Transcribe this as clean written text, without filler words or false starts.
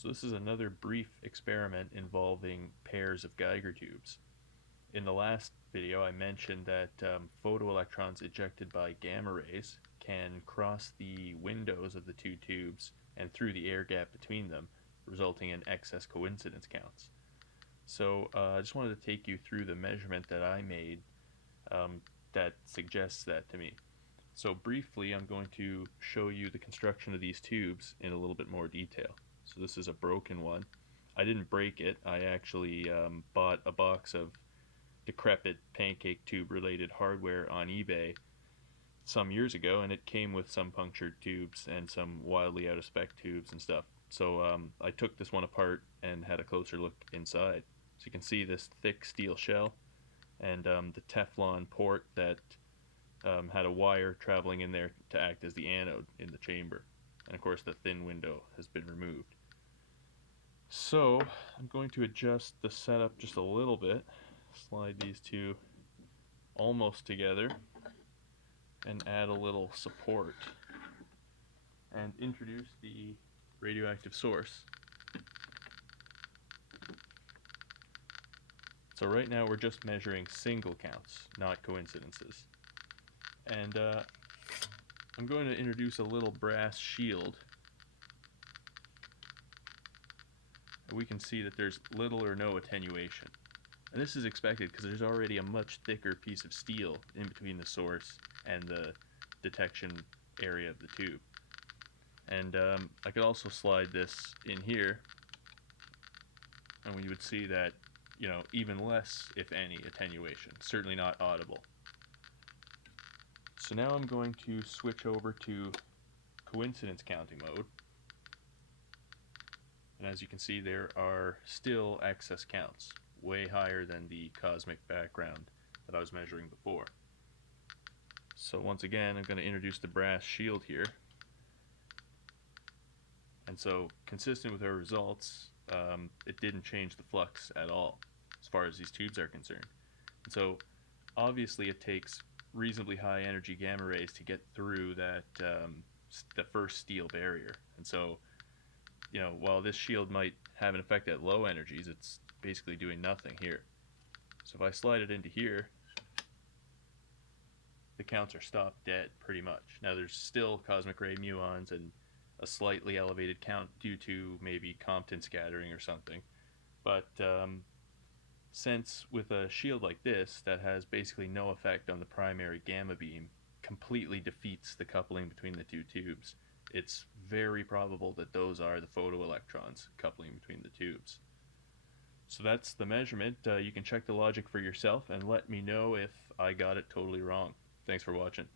So this is another brief experiment involving pairs of Geiger tubes. In the last video I mentioned that photoelectrons ejected by gamma rays can cross the windows of the two tubes and through the air gap between them, resulting in excess coincidence counts. So I just wanted to take you through the measurement that I made that suggests that to me. So briefly, I'm going to show you the construction of these tubes in a little bit more detail. So this is a broken one. I didn't break it. I actually bought a box of decrepit pancake tube related hardware on eBay some years ago, and it came with some punctured tubes and some wildly out of spec tubes and stuff. So I took this one apart and had a closer look inside. So you can see this thick steel shell and the Teflon port that had a wire traveling in there to act as the anode in the chamber. And of course the thin window has been removed. So I'm going to adjust the setup just a little bit, slide these two almost together, and add a little support, and introduce the radioactive source. So right now we're just measuring single counts, not coincidences. And I'm going to introduce a little brass shield. And we can see that there's little or no attenuation. And this is expected because there's already a much thicker piece of steel in between the source and the detection area of the tube. And I could also slide this in here, and we would see that, even less, if any, attenuation. Certainly not audible. So now I'm going to switch over to coincidence counting mode. And as you can see, there are still excess counts, way higher than the cosmic background that I was measuring before. So once again, I'm going to introduce the brass shield here. And so, consistent with our results, it didn't change the flux at all, as far as these tubes are concerned. And so, obviously it takes reasonably high energy gamma rays to get through that the first steel barrier. And so, while this shield might have an effect at low energies, it's basically doing nothing here. So if I slide it into here, the counts are stopped dead pretty much. Now there's still cosmic ray muons and a slightly elevated count due to maybe Compton scattering or something. But since with a shield like this that has basically no effect on the primary gamma beam, completely defeats the coupling between the two tubes, it's very probable that those are the photoelectrons coupling between the tubes. So that's the measurement. You can check the logic for yourself and let me know if I got it totally wrong. Thanks for watching.